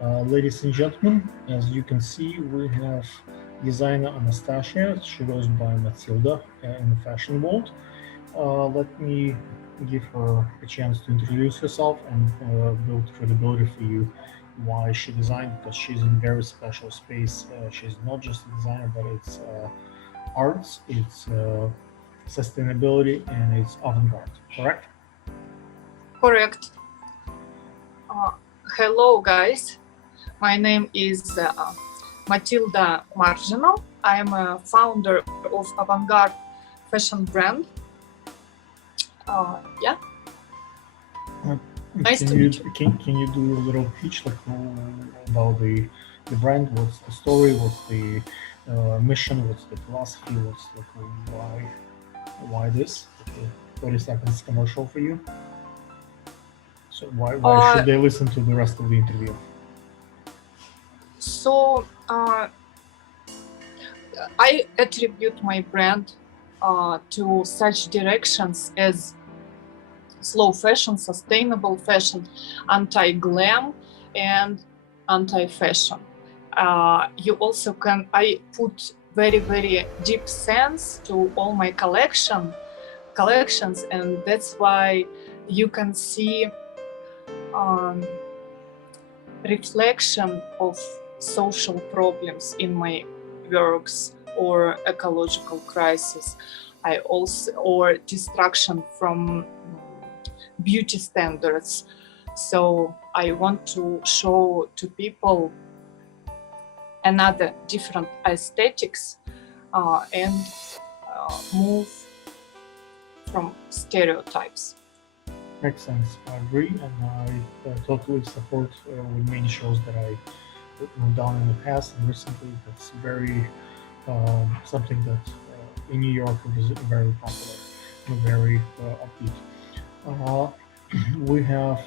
Ladies and gentlemen, as you can see, we have designer Anastasia. She goes by Matilda in the fashion world. Let me give her a chance to introduce herself and build credibility for you why she designed, because she's in a very special space. She's not just a designer, but it's arts, it's sustainability, and it's avant-garde, correct? Correct. Uh, Hello, guys. My name is Matilda Marginal. I'm a founder of avant-garde fashion brand. Yeah, Uh, nice can to you meet you. can you do a little pitch like about the brand? What's the story? What's the mission? What's the philosophy? What's like why this? Okay, 30 seconds commercial for you. So why Uh, should they listen to the rest of the interview? so I attribute my brand to such directions as slow fashion, sustainable fashion, anti-glam, and anti-fashion. You also can, I put very deep sense to all my collections, and that's why you can see reflection of social problems in my works, or ecological crisis. I also, or distraction from beauty standards. So I want to show to people another different aesthetics and move from stereotypes. Makes sense. I agree, and I totally support with many shows that I've done in the past and recently. That's very something that in New York is very popular and very upbeat. Uh, we have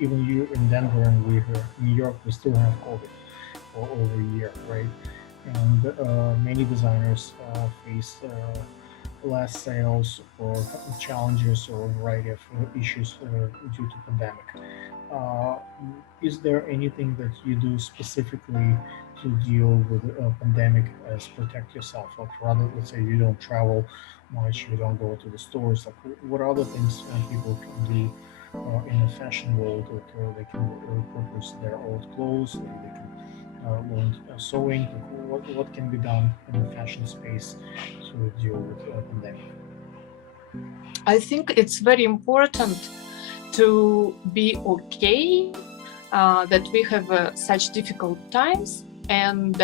even you in Denver and we here in New York. We still have COVID for over a year, right? And many designers face less sales or challenges or a variety of issues due to pandemic. Uh, is there anything that you do specifically to deal with a pandemic as protect yourself? Like rather, let's say you don't travel much, you don't go to the stores. Like what other things people can do in the fashion world? Like they can repurpose their old clothes, they can learn sewing. Like what can be done in the fashion space to deal with the pandemic? I think it's very important to be okay that we have such difficult times, and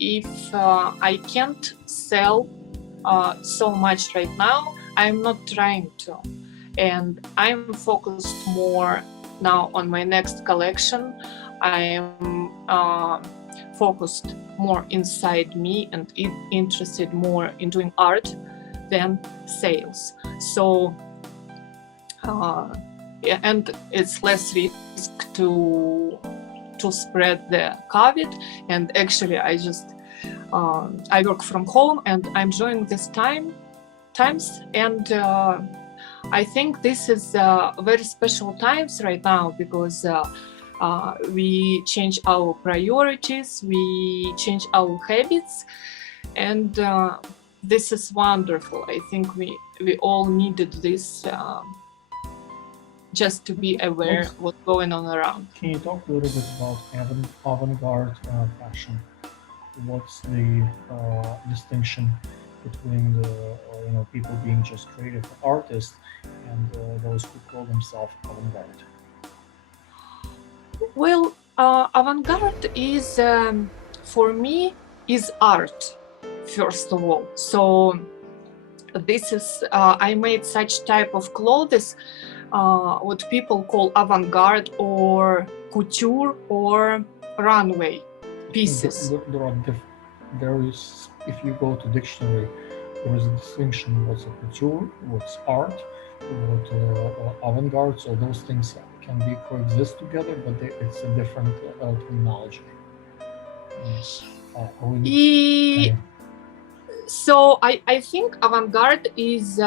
if I can't sell so much right now, I'm not trying to, and I'm focused more now on my next collection. I'm focused more inside me and interested more in doing art than sales. So yeah, and it's less risk to spread the COVID. And actually, I work from home and I'm enjoying this times. And I think this is very special times right now because we change our priorities, we change our habits, and this is wonderful. I think we all needed this just to be aware what's going on around. Can you talk a little bit about avant-garde fashion? What's the distinction between the people being just creative artists and those who call themselves avant-garde? Well, avant-garde is for me is art, first of all. So this is I made such type of clothes, what people call avant-garde or couture or runway pieces. There is, if you go to dictionary, there is a distinction what's a couture, what's art, what avant-garde. So those things can be coexist together, but it's a different terminology. So I think avant-garde is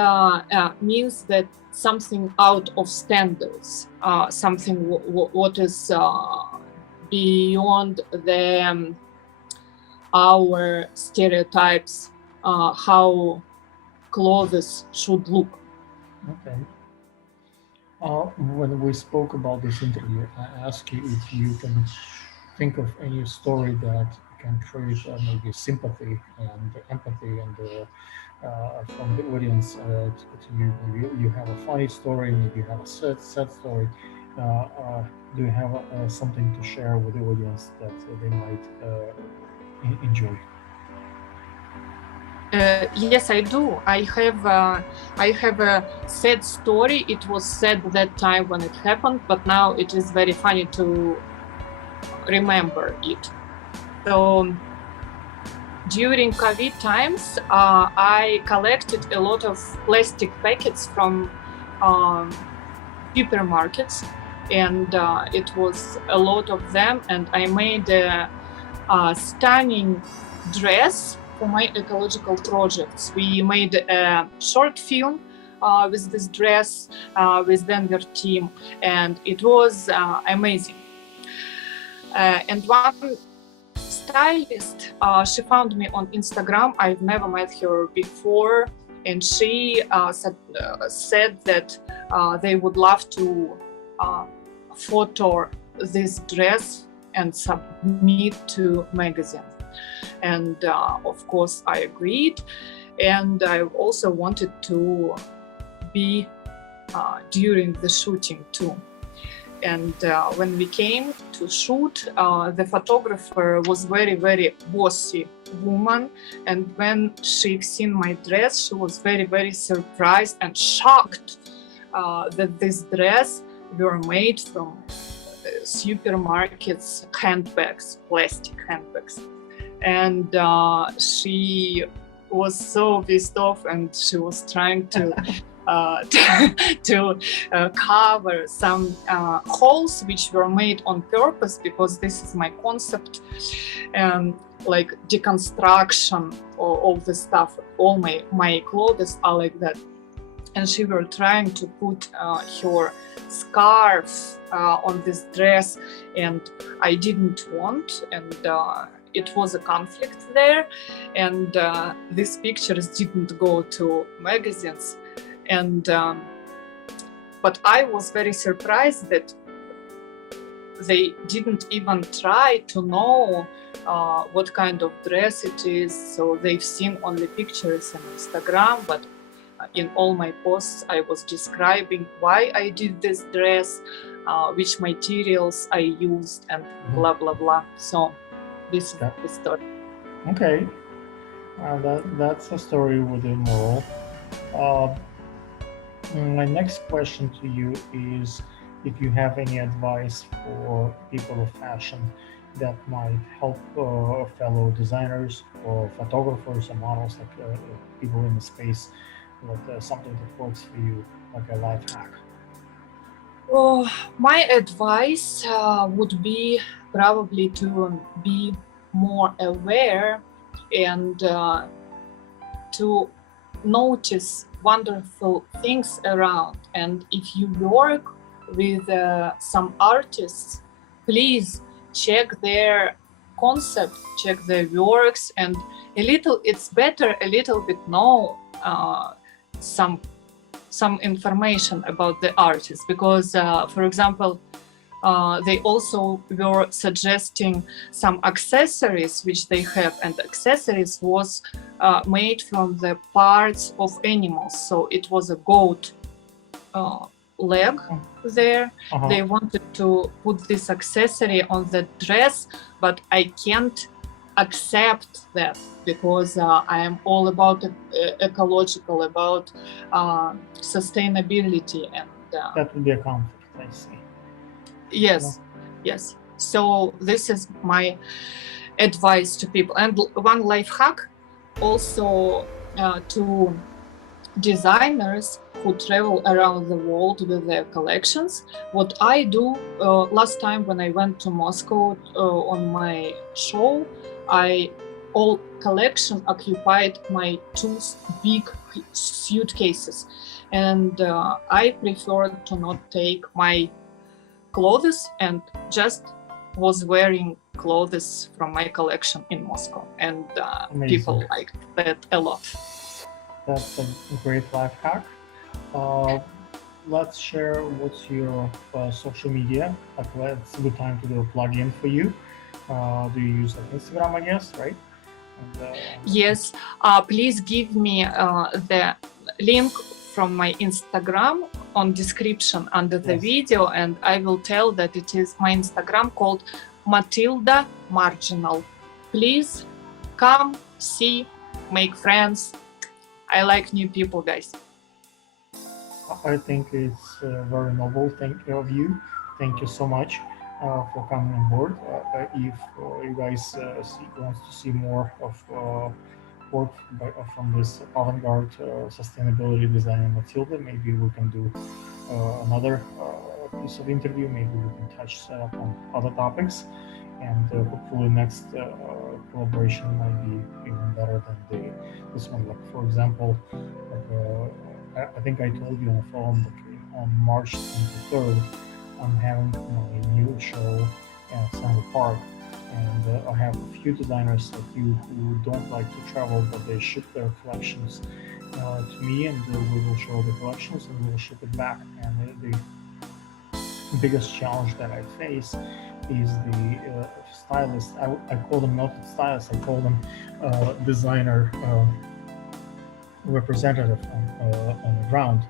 means that something out of standards, something what is beyond the our stereotypes how clothes should look. Okay. When we spoke about this interview, I asked you if you can think of any story that can create maybe sympathy and empathy and from the audience to you. Maybe you have a funny story, maybe you have a sad story. Do you have something to share with the audience that they might enjoy? Yes, I do. I have a sad story. It was sad that time when it happened, but now it is very funny to remember it. So during COVID times, I collected a lot of plastic packets from supermarkets, and it was a lot of them. And I made a stunning dress for my ecological projects. We made a short film with this dress with Denver team, and it was amazing. And one stylist, she found me on Instagram. I've never met her before, and she said that they would love to photo this dress and submit to magazine. And of course I agreed, and I also wanted to be during the shooting too. And when we came to shoot, the photographer was very bossy woman, and when she seen my dress, she was very surprised and shocked that this dress were made from supermarkets handbags, plastic handbags. And she was so pissed off, and she was trying to cover some holes which were made on purpose, because this is my concept, like deconstruction of the stuff. All my clothes are like that. And she were trying to put her scarf on this dress, and I didn't want, and it was a conflict there, and these pictures didn't go to magazines. And but I was very surprised that they didn't even try to know what kind of dress it is. So they've seen only pictures on Instagram, but in all my posts I was describing why I did this dress, which materials I used, and blah blah blah. So this is the story. Okay, that's a story with a moral. My next question to you is if you have any advice for people of fashion that might help fellow designers or photographers or models, like people in the space, like something that works for you, like a life hack. Oh, my advice would be probably to be more aware and to notice wonderful things around. And if you work with some artists, please check their concept, check their works, and it's better a little bit know some information about the artist, because for example they also were suggesting some accessories which they have, and accessories was made from the parts of animals. So it was a goat leg there. They wanted to put this accessory on the dress, but I can't accept that, because I am all about ecological, about sustainability, and that would be a conflict, I see. Yes. So this is my advice to people. And one life hack also to designers who travel around the world with their collections. What I do last time when I went to Moscow on my show, all collection occupied my two big suitcases, and I prefer to not take my clothes and just was wearing clothes from my collection in Moscow, and people liked that a lot. That's a great life hack. Uh, let's share what's your social media. Like, it's a good time to do a plug-in for you. Do you use like Instagram, I guess, right? And, Yes, please give me the link from my Instagram on description under the yes. video, and I will tell that it is my Instagram called Matilda Marginal. Please come, see, make friends. I like new people, guys. I think it's a very noble thing of you. Thank you so much for coming on board. If you guys want to see more of work from this avant-garde sustainability designer Matilda, maybe we can do another piece of interview. Maybe we can touch on other topics, and hopefully next collaboration might be even better than this one. Like for example, like, I think I told you on the phone that on March 23rd, I'm having my new show at Central Park, and I have a few designers like you who don't like to travel, but they ship their collections to me, and we will show the collections and we will ship it back. And the biggest challenge that I face is the stylist. I call them not stylists, I call them designer representative on the ground.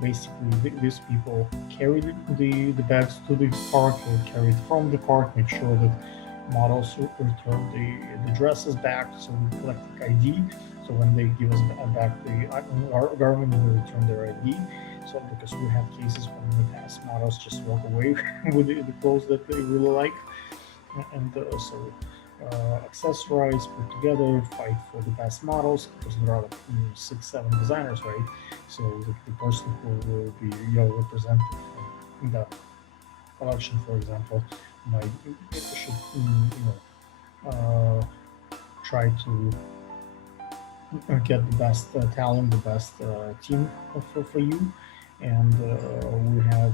Basically, these people carry the bags to the park, or carry it from the park, make sure that models return the dresses back, so we collect the ID. So when they give us back our garment, we return their ID. So because we have cases when in the past models just walk away with the clothes that they really like, and so accessorize, put together, fight for the best models, because there are like 6, 7 designers, right? So the person who will be your representative in the collection, for example, might should try to get the best talent, the best team for you. And we had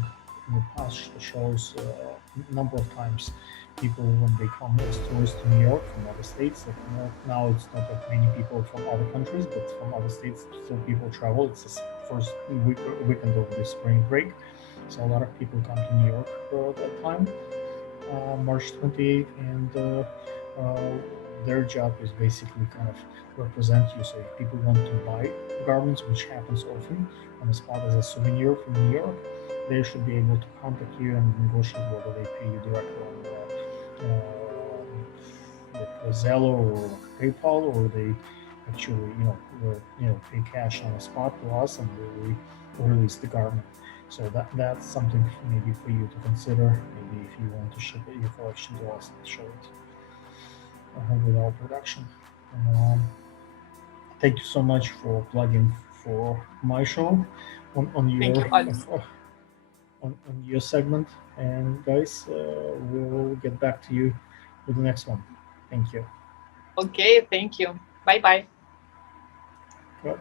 in the past shows a number of times people when they come as tourists to New York from other states. Like now it's not that many people from other countries, but from other states still people travel. It's the first weekend of the spring break, so a lot of people come to New York for that time, March 28th, and their job is basically kind of represent you. So if people want to buy garments, which happens often on the spot as a souvenir from New York, they should be able to contact you and negotiate whether they pay you directly on Zello or PayPal, or they actually pay cash on the spot to us, and we release the garment. So that's something maybe for you to consider. Maybe if you want to ship your collection to us and show it with our production. Thank you so much for plugging for my show on Thank your you, Alex. on your segment. And guys, we'll get back to you with the next one. Thank you. Okay, thank you. Bye bye. Good.